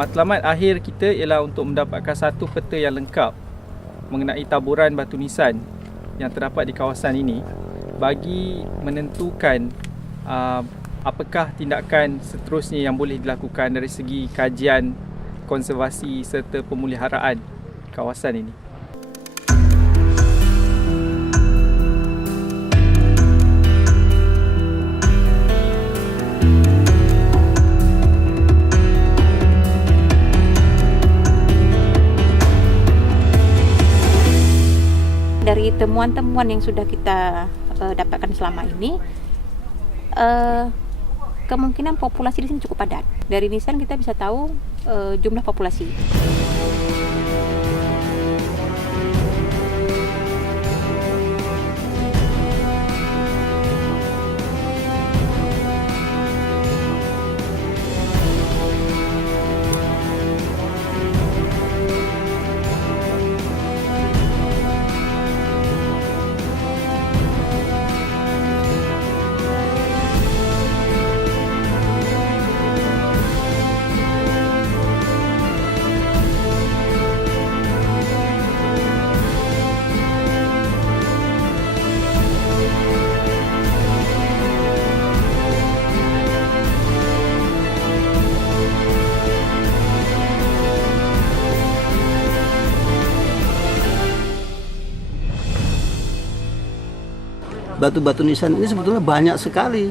Matlamat akhir kita ialah untuk mendapatkan satu peta yang lengkap mengenai taburan batu nisan yang terdapat di kawasan ini bagi menentukan apakah tindakan seterusnya yang boleh dilakukan dari segi kajian konservasi serta pemeliharaan kawasan ini. Dari temuan-temuan yang sudah kita dapatkan selama ini, kemungkinan populasi di sini cukup padat. Dari nisan kita bisa tahu jumlah populasi. Batu-batu nisan ini sebetulnya banyak sekali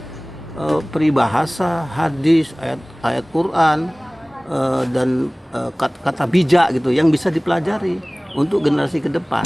peribahasa, hadis, ayat Quran dan kata bijak gitu yang bisa dipelajari untuk generasi ke depan.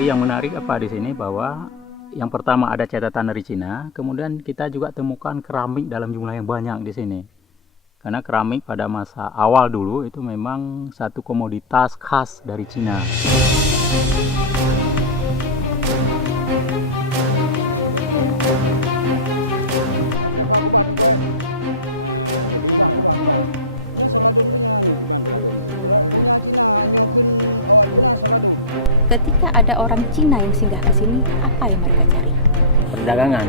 Yang menarik apa di sini bahwa yang pertama ada catatan dari Cina, kemudian kita juga temukan keramik dalam jumlah yang banyak di sini. Karena keramik pada masa awal dulu itu memang satu komoditas khas dari Cina. Ketika ada orang Cina yang singgah ke sini, apa yang mereka cari? Perdagangan.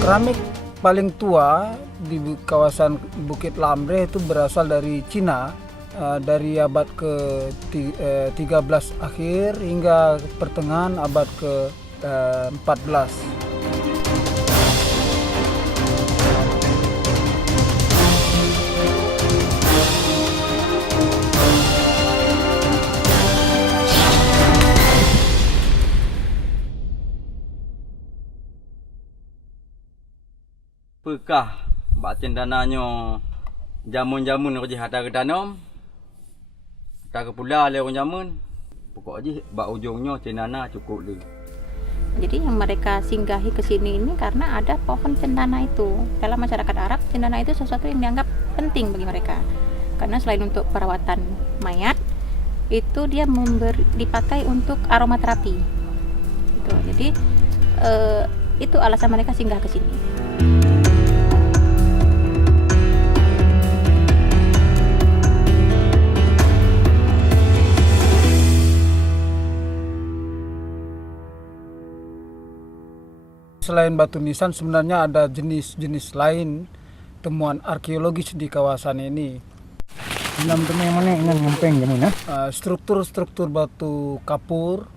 Keramik paling tua di kawasan Bukit Lamre itu berasal dari Cina, dari abad ke-13 akhir hingga pertengahan abad ke-14. Pekah bak cendananya jamun-jamun orang hata ke tanam, hata ke pula le orang jamun. Pokok je bak ujungnya cendana cukup le. Jadi yang mereka singgahi ke sini ini karena ada pohon cendana itu. Dalam masyarakat Arab, cendana itu sesuatu yang dianggap penting bagi mereka. Karena selain untuk perawatan mayat, itu dia dipakai untuk aromaterapi. Gitu. Jadi itu alasan mereka singgah ke sini. Selain batu nisan sebenarnya ada jenis-jenis lain temuan arkeologis di kawasan ini. Struktur-struktur batu kapur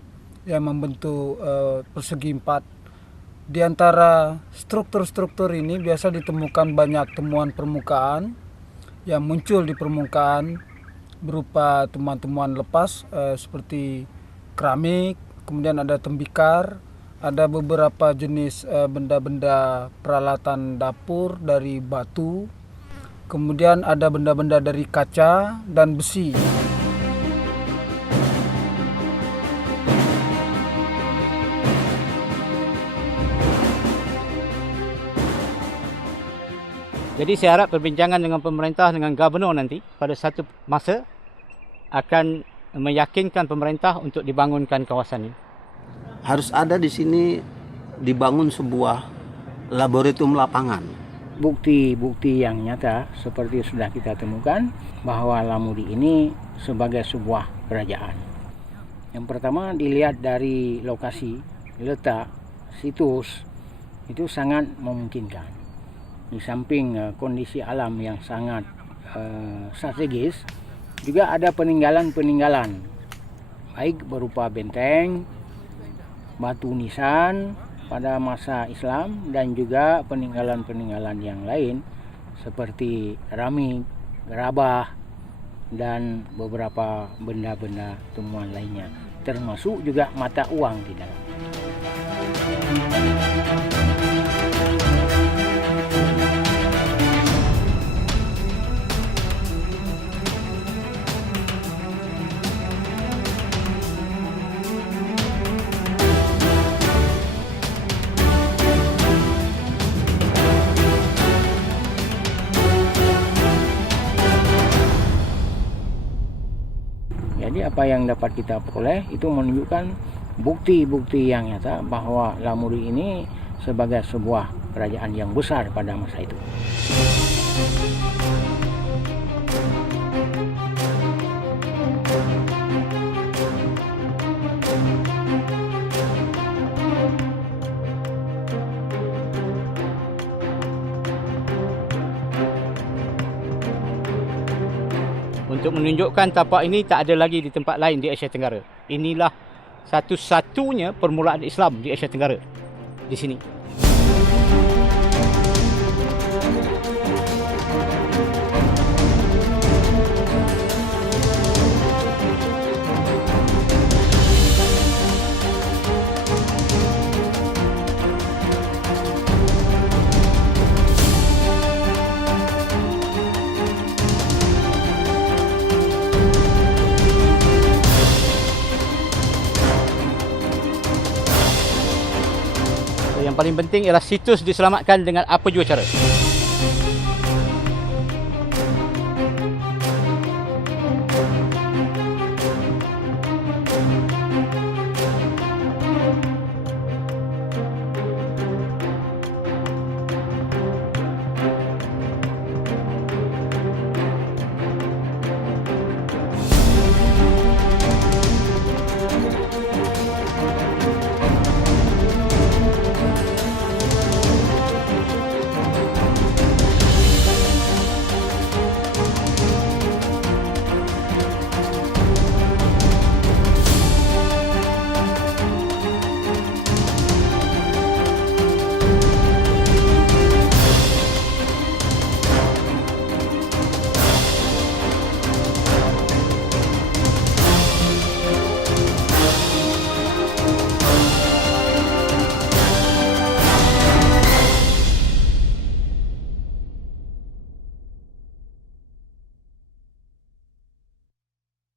yang membentuk persegi empat. Di antara struktur-struktur ini biasa ditemukan banyak temuan permukaan yang muncul di permukaan berupa temuan-temuan lepas seperti keramik, kemudian ada tembikar, ada beberapa jenis benda-benda peralatan dapur dari batu, kemudian ada benda-benda dari kaca dan besi. Jadi saya harap perbincangan dengan pemerintah, dengan gubernur nanti pada satu masa akan meyakinkan pemerintah untuk dibangunkan kawasan ini. Harus ada di sini dibangun sebuah laboratorium lapangan. Bukti-bukti yang nyata seperti sudah kita temukan bahwa Lamuri ini sebagai sebuah kerajaan. Yang pertama dilihat dari lokasi, letak, situs itu sangat memungkinkan. Di samping kondisi alam yang sangat strategis, juga ada peninggalan-peninggalan baik berupa benteng, batu nisan pada masa Islam dan juga peninggalan-peninggalan yang lain seperti keramik, gerabah dan beberapa benda-benda temuan lainnya, termasuk juga mata uang di dalam. Jadi apa yang dapat kita peroleh itu menunjukkan bukti-bukti yang nyata bahwa Lamuri ini sebagai sebuah kerajaan yang besar pada masa itu. Untuk menunjukkan tapak ini tak ada lagi di tempat lain di Asia Tenggara. Inilah satu-satunya permulaan Islam di Asia Tenggara. Di sini. Yang paling penting ialah situs diselamatkan dengan apa jua cara.